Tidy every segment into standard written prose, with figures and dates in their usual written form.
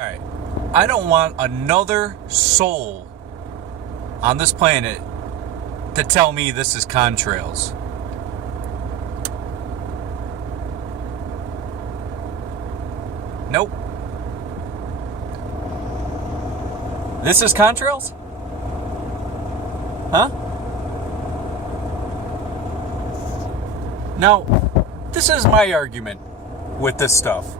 Alright, I don't want another soul on this planet to tell me this is contrails. Nope. This is contrails? Huh? Now, this is my argument with this stuff.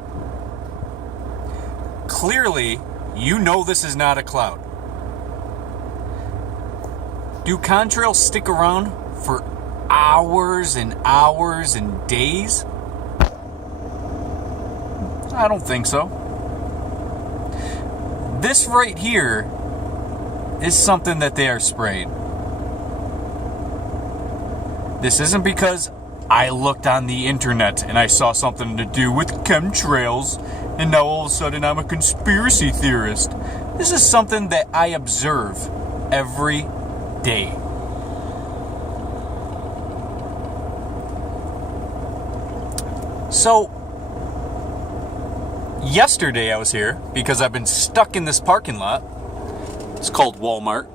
Clearly, you know this is not a cloud. Do contrails stick around for hours and hours and days? I don't think so. This right here is something that they are spraying. This isn't because I looked on the internet and I saw something to do with chemtrails and now all of a sudden I'm a conspiracy theorist. This is something that I observe every day. So, yesterday I was here because I've been stuck in this parking lot. It's called Walmart.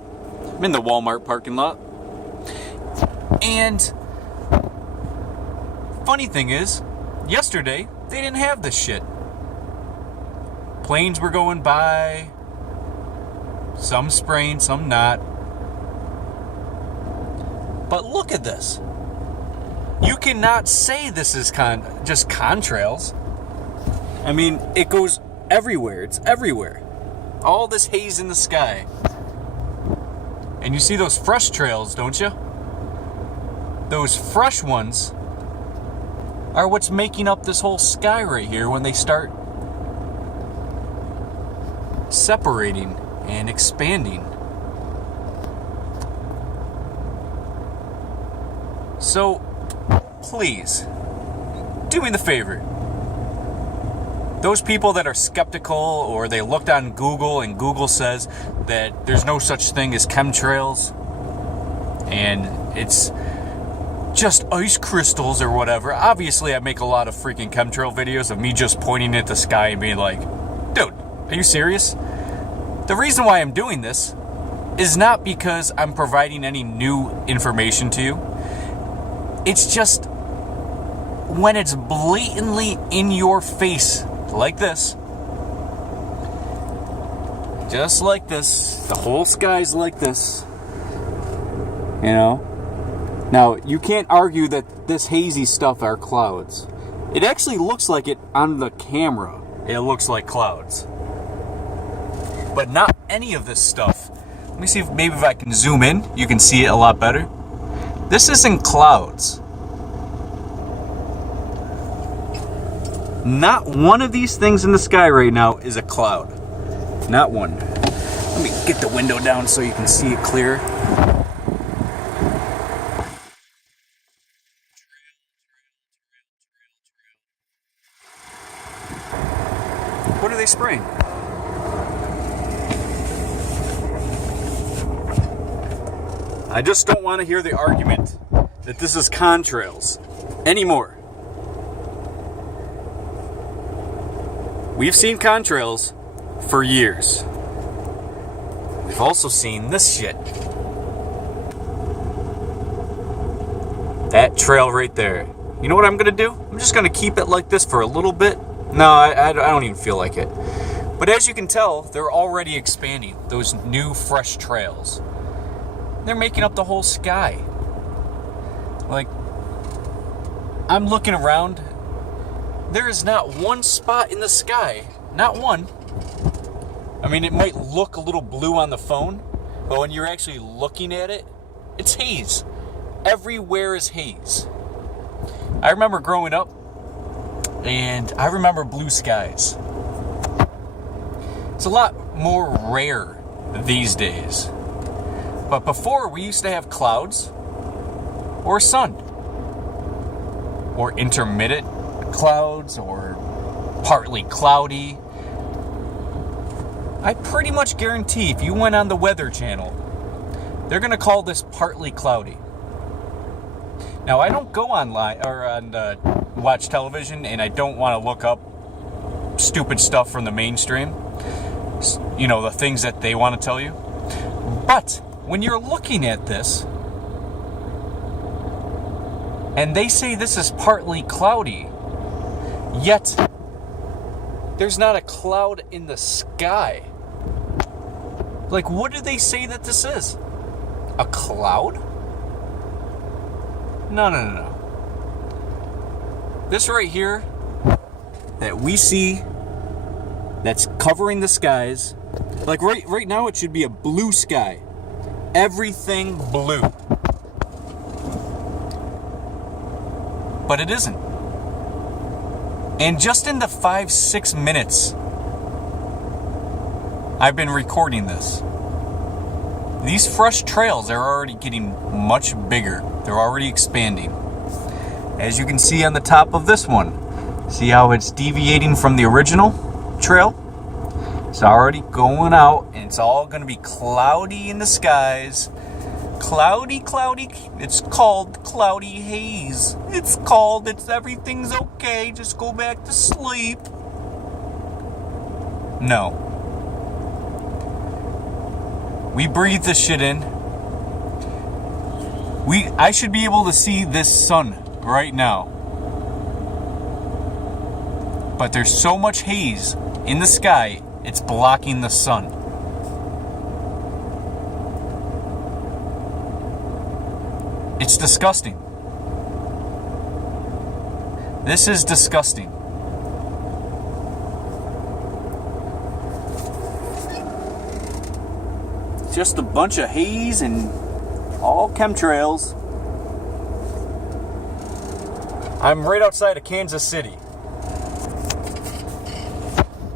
I'm in the Walmart parking lot. And funny thing is, yesterday they didn't have this shit. Planes were going by, some spraying, some not. But look at this. You cannot say this is just contrails. I mean, it goes everywhere. It's everywhere. All this haze in the sky. And you see those fresh trails, don't you? Those fresh ones are what's making up this whole sky right here when they start separating and expanding. So, please, do me the favor. Those people that are skeptical or they looked on Google and Google says that there's no such thing as chemtrails and it's just ice crystals or whatever. Obviously, I make a lot of freaking chemtrail videos of me just pointing at the sky and being like, dude, are you serious? The reason why I'm doing this is not because I'm providing any new information to you. It's just when it's blatantly in your face, like this. Just like this. The whole sky's like this. You know? Now, you can't argue that this hazy stuff are clouds. It actually looks like it on the camera. It looks like clouds. But not any of this stuff. Let me see if maybe if I can zoom in, you can see it a lot better. This isn't clouds. Not one of these things in the sky right now is a cloud. Not one. Let me get the window down so you can see it clear. What are they spraying? I just don't want to hear the argument that this is contrails anymore. We've seen contrails for years. We've also seen this shit. That trail right there. You know what I'm going to do? I'm just going to keep it like this for a little bit. No, I don't even feel like it. But as you can tell, they're already expanding. Those new fresh trails. They're making up the whole sky. Like, I'm looking around. There is not one spot in the sky. Not one. I mean, it might look a little blue on the phone, but when you're actually looking at it, it's haze. Everywhere is haze. I remember growing up, and I remember blue skies. It's a lot more rare these days. But before, we used to have clouds or sun or intermittent clouds or partly cloudy. I pretty much guarantee if you went on the Weather Channel, they're going to call this partly cloudy. Now, I don't go online or on watch television, and I don't want to look up stupid stuff from the mainstream. You know, the things that they want to tell you. But when you're looking at this, and they say this is partly cloudy, yet there's not a cloud in the sky. Like, what do they say that this is? A cloud? No. This right here that we see that's covering the skies, like right now it should be a blue sky. Everything blue. But it isn't. And just in the 5-6 minutes I've been recording this, these fresh trails are already getting much bigger. They're already expanding. As you can see on the top of this one, see how it's deviating from the original trail? It's already going out, and it's all going to be cloudy in the skies. Cloudy. It's called cloudy haze. It's everything's okay. Just go back to sleep. No. We breathe this shit in. I should be able to see this sun right now. But there's so much haze in the sky, it's blocking the sun. It's disgusting. This is disgusting. Just a bunch of haze and all chemtrails. I'm right outside of Kansas City.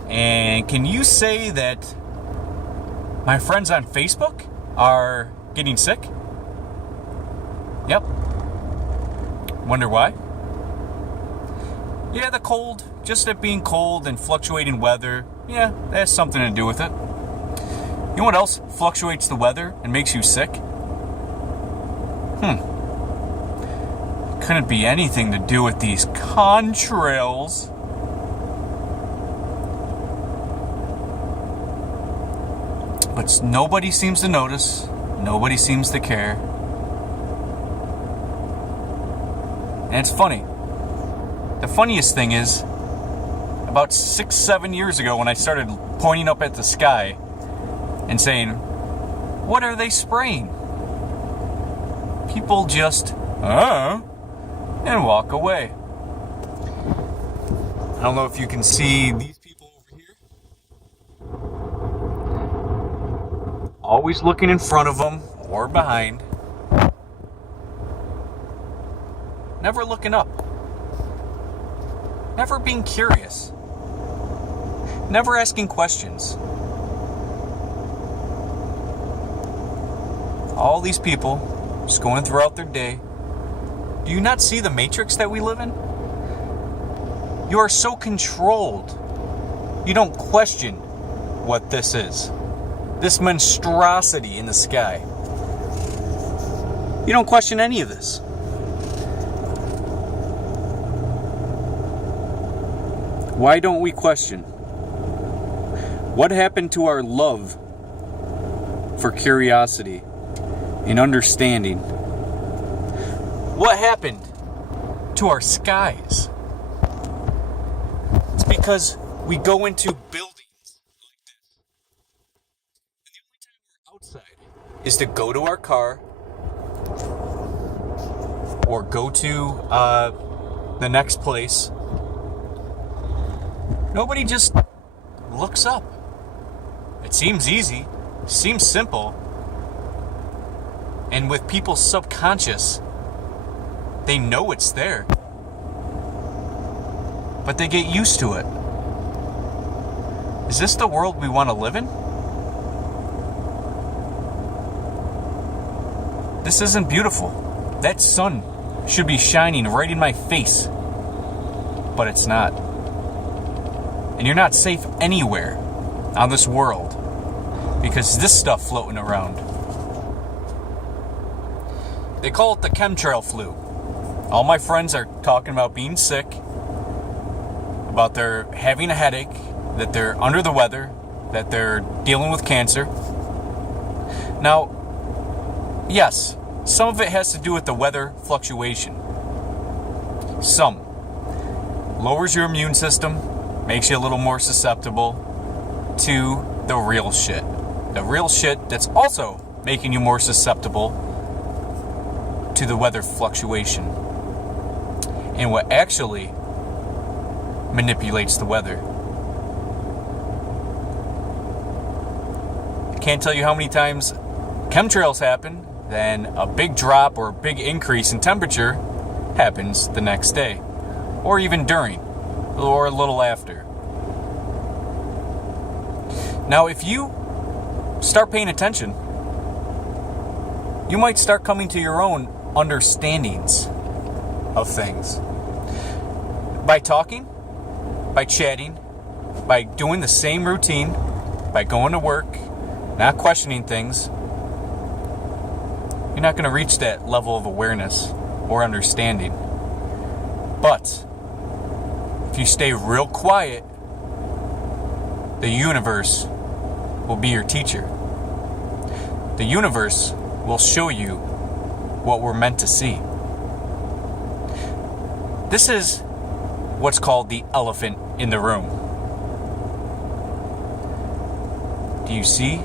And can you say that my friends on Facebook are getting sick? Yep. Wonder why? Yeah, the cold, just it being cold and fluctuating weather, yeah, that has something to do with it. You know what else fluctuates the weather and makes you sick? Couldn't be anything to do with these contrails. But nobody seems to notice. Nobody seems to care. And it's funny. The funniest thing is, about 6-7 years ago when I started pointing up at the sky and saying, what are they spraying? People just, and walk away. I don't know if you can see these people over here. Always looking in front of them or behind. Never looking up. Never being curious. Never asking questions. All these people just going throughout their day. Do you not see the matrix that we live in? You are so controlled. You don't question what this is. This monstrosity in the sky. You don't question any of this. Why don't we question? What happened to our love for curiosity and understanding? What happened to our skies? It's because we go into buildings like this. And the only time we're outside is to go to our car or go to the next place. Nobody just looks up. It seems easy, seems simple. And with people's subconscious, they know it's there. But they get used to it. Is this the world we want to live in? This isn't beautiful. That sun should be shining right in my face. But it's not. And you're not safe anywhere on this world because this stuff floating around. They call it the chemtrail flu. All my friends are talking about being sick. about their having a headache, that they're under the weather, that they're dealing with cancer. Now, yes, some of it has to do with the weather fluctuation. Some. Lowers your immune system, makes you a little more susceptible to the real shit. The real shit that's also making you more susceptible to the weather fluctuation. And what actually manipulates the weather. I can't tell you how many times chemtrails happen, then a big drop or a big increase in temperature happens the next day, or even during, or a little after. Now, if you start paying attention, you might start coming to your own understandings of things. By talking, by chatting, by doing the same routine, by going to work, not questioning things, you're not going to reach that level of awareness or understanding. But if you stay real quiet, the universe will be your teacher. The universe will show you what we're meant to see. This is what's called the elephant in the room. Do you see?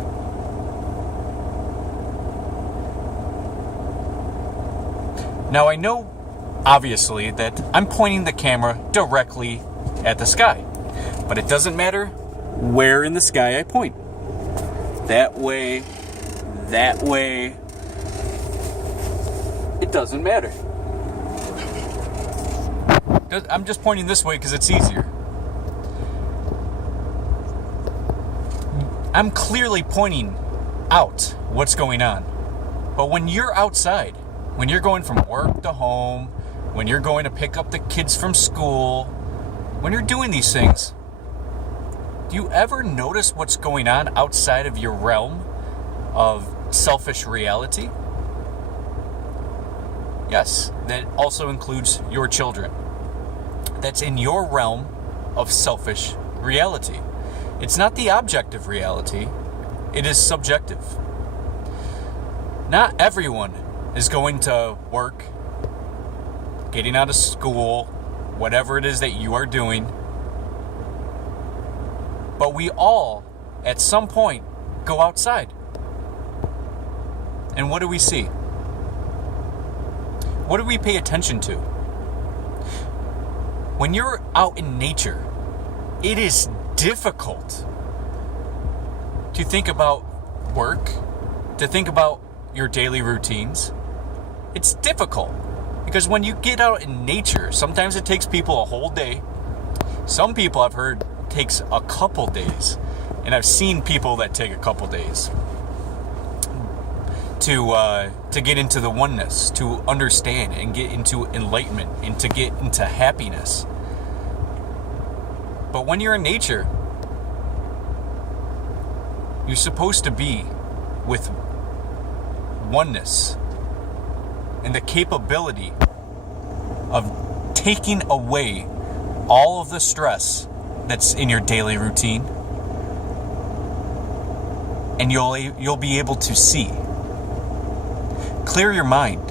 Now, I know, obviously, that I'm pointing the camera directly at the sky, but it doesn't matter where in the sky I point. That way, it doesn't matter. I'm just pointing this way because it's easier. I'm clearly pointing out what's going on. But when you're outside, when you're going from work to home, when you're going to pick up the kids from school, when you're doing these things, do you ever notice what's going on outside of your realm of selfish reality? Yes, that also includes your children. That's in your realm of selfish reality. It's not the objective reality, it is subjective. Not everyone is going to work, getting out of school, whatever it is that you are doing. But we all, at some point, go outside. And what do we see? What do we pay attention to? When you're out in nature, it is difficult to think about work, to think about your daily routines. It's difficult because when you get out in nature, sometimes it takes people a whole day. Some people I've heard takes a couple days, and I've seen people that take a couple days to get into the oneness, to understand and get into enlightenment and to get into happiness. But when you're in nature, you're supposed to be with oneness and the capability of taking away all of the stress that's in your daily routine, and you'll be able to see. Clear your mind.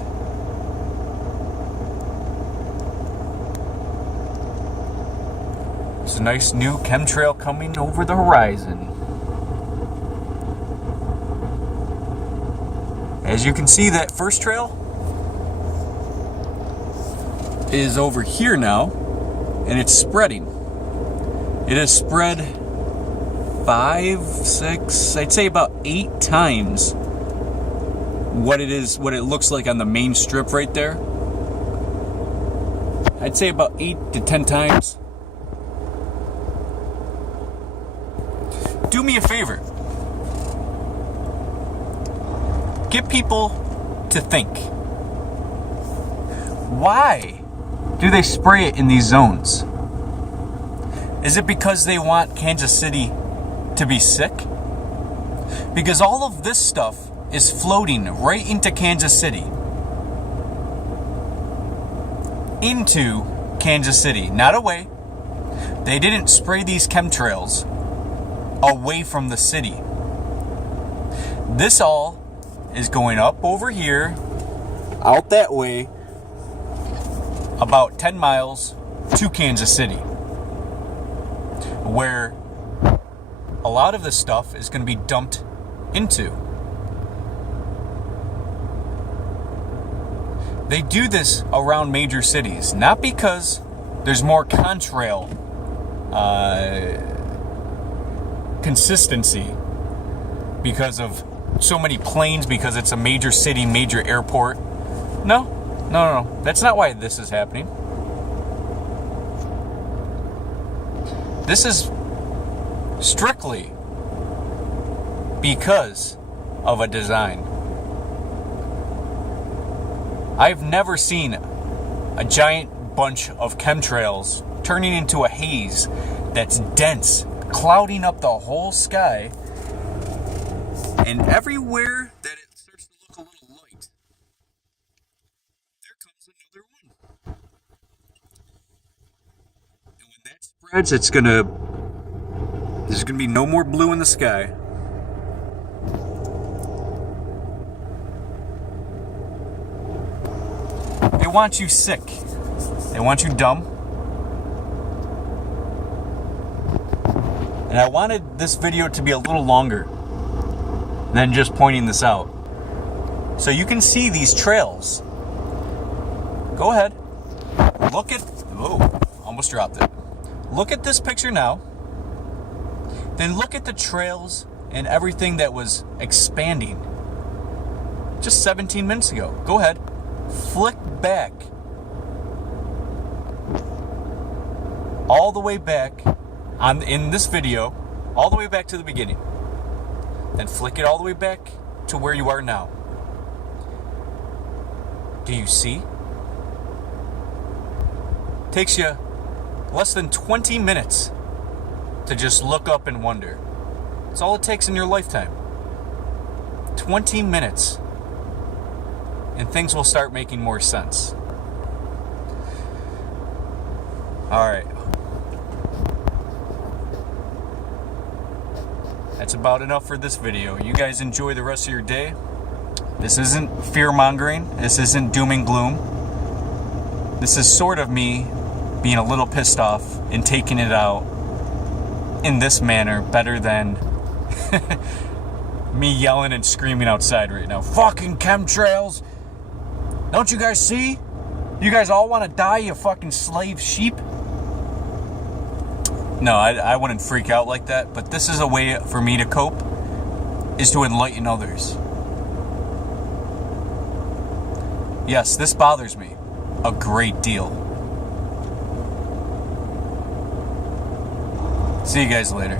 There's a nice new chemtrail coming over the horizon. As you can see, that first trail is over here now, and it's spreading. It has spread 5, 6, I'd say about 8 times what it looks like on the main strip right there. I'd say about 8 to 10 times. Do me a favor. Get people to think. Why do they spray it in these zones? Is it because they want Kansas City to be sick? Because all of this stuff is floating right into Kansas City. Into Kansas City. Not away, They didn't spray these chemtrails away from the city. This all is going up over here, out that way, about 10 miles to Kansas City, where a lot of this stuff is going to be dumped into. They do this around major cities, not because there's more contrail consistency because of so many planes, because it's a major city, major airport. No. That's not why this is happening. This is strictly because of a design. I've never seen a giant bunch of chemtrails turning into a haze that's dense, clouding up the whole sky, and everywhere that it starts to look a little light, there comes another one. And when that spreads, there's gonna be no more blue in the sky. They want you sick. They want you dumb. And I wanted this video to be a little longer than just pointing this out. So you can see these trails. Go ahead. Look at... Oh, almost dropped it. Look at this picture now. Then look at the trails and everything that was expanding just 17 minutes ago. Go ahead. Flick back. All the way back in this video, all the way back to the beginning. Then flick it all the way back to where you are now. Do you see? Takes you less than 20 minutes to just look up and wonder. It's all it takes in your lifetime. 20 minutes. And things will start making more sense. Alright. That's about enough for this video. You guys enjoy the rest of your day. This isn't fear-mongering. This isn't doom and gloom. This is sort of me being a little pissed off and taking it out in this manner better than me yelling and screaming outside right now. Fucking chemtrails! Don't you guys see? You guys all want to die, you fucking slave sheep? No, I wouldn't freak out like that, but this is a way for me to cope, is to enlighten others. Yes, this bothers me a great deal. See you guys later.